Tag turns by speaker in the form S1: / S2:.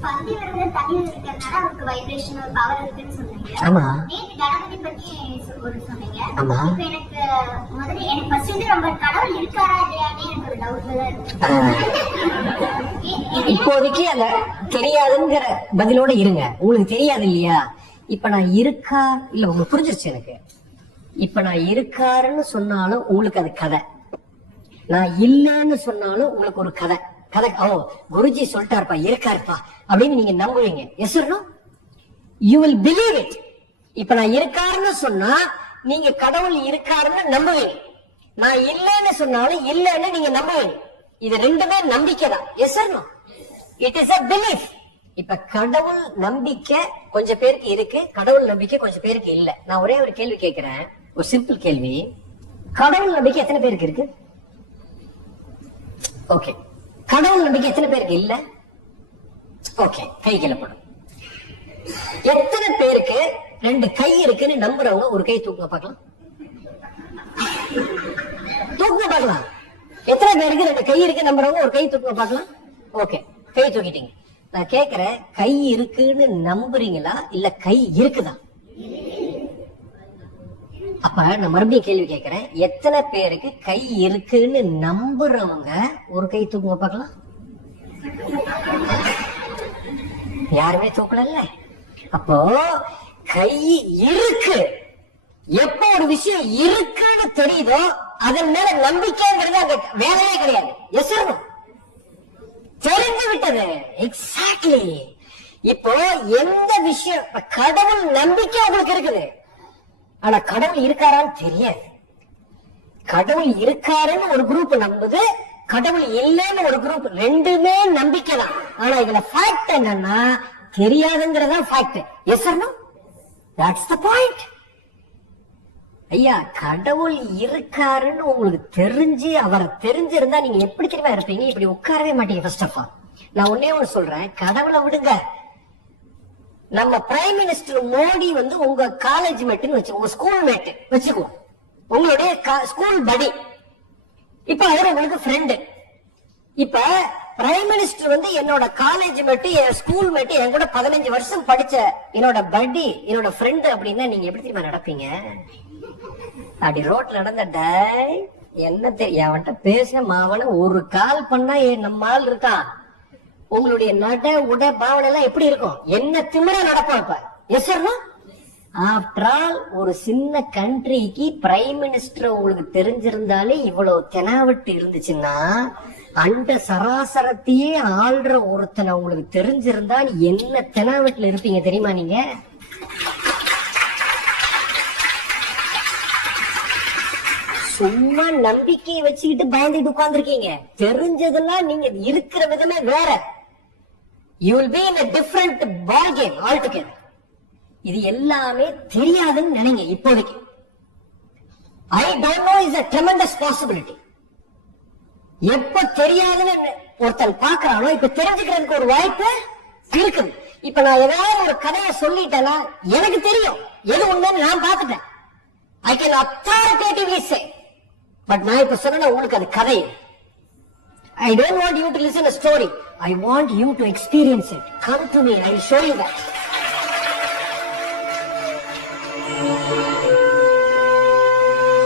S1: பந்தி வருது தண்ணீர் இருக்கிறதுனால அவருக்கு வைப்ரேஷன் ஒரு பவர் இருக்குன்னு சொன்னீங்க.
S2: ஆமா.
S1: நேத்து கணபதி பத்தி சொ- ஒரு சொன்னீங்க.
S2: ஆமா.
S1: இப்ப எனக்கு முதல்ல எனக்கு ஃபர்ஸ்ட் வந்து ரொம்ப கடவுள் இருக்காரா இல்லையானே எனக்கு ஒரு டவுட்ல தான் இருக்கு.
S2: ஆ.
S1: ஏ- ஏன்னா
S2: இப்போதைக்கு அந்த தெரியாதுங்கிற பதிலோட இருங்க. உங்களுக்கு தெரியாது இல்லையா? இப்ப நான் இருக்கா? இல்ல உங்களுக்கு புரிஞ்சிருச்சு எனக்கு. இப்ப நான் இருக்காருன்னு சொன்னாலும் உங்களுக்கு அது கதை. நான் இல்லைன்னு சொன்னாலும் உங்களுக்கு ஒரு கதை. கதை ஓ குருஜி சொல்லிட்டாருப்பா இருக்காருப்பா அப்படின்னு நீங்க நம்புவீங்க. Yes you will believe it இப்ப நான் இருக்காருன்னு சொன்னா நீங்க கடவுள் இருக்காருன்னு நம்புவீங்க. நான் இல்லைன்னு சொன்னாலும் இல்லைன்னு நீங்க நம்புவீங்க. இது ரெண்டுமே நம்பிக்கை தான் yes it is a belief இப்ப கடவுள் நம்பிக்கை கொஞ்சம் பேருக்கு இருக்கு கடவுள் நம்பிக்கை கொஞ்சம் பேருக்கு இல்ல. நான் ஒரே ஒரு கேள்வி கேட்கிறேன். ஒரு சிம்பிள் கேள்வி. கடவுள் நம்பிக்கை எத்தனை பேருக்கு இருக்கு? ஓகே கடவுள் நம்பிக்கை எத்தனை பேருக்கு இல்ல? ஓகே கை கிளப்படும் எத்தனை பேருக்கு ரெண்டு கை இருக்குன்னு நம்புறவங்க ஒரு கை தூக்க பார்க்கலாம். தூக்க பார்க்கலாம். எத்தனை பேருக்கு ரெண்டு கை இருக்கு நம்புறவங்க ஒரு கை தூக்க பார்க்கலாம். ஓகே கை தூக்கிட்டீங்க. நான் கேக்குறேன் கை இருக்குன்னு நம்புறீங்களா? இல்ல கை இருக்குதா? அப்ப நான் மறுபடியும் கேள்வி கேட்கிறேன். எத்தனை பேருக்கு கை இருக்குன்னு நம்புறவங்க ஒரு கை தூக்குங்க பார்க்கலாம். யாருமே தூக்கல அப்போ கை இருக்கு. எப்போ ஒரு விஷயம் இருக்குன்னு தெரியுதோ அதன் மேல நம்பிக்கைங்கிறது அங்க வேலையே கிடையாது. எஸ் தெரிந்து விட்டது. எக்ஸாக்ட்லி இப்போ எந்த விஷயம் கடவுள் நம்பிக்கை உங்களுக்கு இருக்குது. ஆனா கடவுள் இருக்காரான்னு தெரியாது. கடவுள் இருக்காருன்னு ஒரு குரூப் நம்புது கடவுள் இல்லைன்னு ஒரு குரூப் ரெண்டுமே நம்பிக்கை தான். ஆனா இதுல ஃபேக்ட் என்னன்னா தெரியாதுங்கிறதா fact yes no that's the point ஐயா கடவுள் இருக்காருன்னு உங்களுக்கு தெரிஞ்சு அவரை தெரிஞ்சிருந்தா நீங்க எப்படி தெரியுமா இருப்பீங்க? இப்படி உட்காரவே மாட்டீங்க ஃபர்ஸ்ட் ஆஃப் ஆல் நான் ஒன்னே ஒன்று சொல்றேன். கடவுளை விடுங்க. நம்ம பிரைம் மினிஸ்டர் மோடி வந்து உங்க காலேஜ் மேட்டுன்னு வச்சு உங்க ஸ்கூல் மேட்டு வச்சுக்குவோம். உங்களுடைய ஸ்கூல் படி இப்ப அவர் உங்களுக்கு ஃப்ரெண்டு இப்ப பிரைம் மினிஸ்டர் வந்து என்னோட காலேஜ் மேட்டு என் ஸ்கூல் மேட்டு என் கூட பதினஞ்சு வருஷம் படிச்ச என்னோட படி என்னோட ஃப்ரெண்டு அப்படின்னா நீங்க எப்படி தெரியுமா நடப்பீங்க? அப்படி ரோட்ல நடந்த டை என்ன தெரியும் அவன்கிட்ட பேச மாவன ஒரு கால் பண்ணா ஏன் நம்ம ஆள் இருக்கான். உங்களுடைய நட உட பாவனை எல்லாம் எப்படி இருக்கும்? என்ன திமிர நடப்போம் இப்ப? எஸ் ஆஃப்டர் ஆல் ஒரு சின்ன கண்ட்ரிக்கு பிரைம் மினிஸ்டர் உங்களுக்கு தெரிஞ்சிருந்தாலே இவ்வளவு தெனாவட்டு இருந்துச்சுன்னா அண்ட சராசரத்தையே ஆள்ற ஒருத்தனை உங்களுக்கு தெரிஞ்சிருந்தா என்ன தெனாவட்டுல இருப்பீங்க தெரியுமா நீங்க? சும்மா நம்பிக்கையை வச்சுக்கிட்டு பயந்துட்டு உட்கார்ந்துருக்கீங்க. தெரிஞ்சதெல்லாம் நீங்க இருக்கிற விதமே வேற. You will be in different ball game all together இது எல்லாமே தெரியாதுன்னு நினைங்க இப்போதைக்கு. I don't know is a tremendous possibility எப்ப தெரியாதுன்னு ஒருத்தன் பாக்குறானோ இப்ப தெரிஞ்சுக்கிறதுக்கு ஒரு வாய்ப்பு இருக்குது. இப்ப நான் ஏதாவது ஒரு கதையை சொல்லிட்டேன்னா எனக்கு தெரியும். எது உண்மைன்னு நான் பார்த்துட்டேன். I can authoritatively say but நான் இப்ப சொன்னா உங்களுக்கு அது கதை I don't want you to listen a story I want you to experience it. Come to me. And I'll show you that.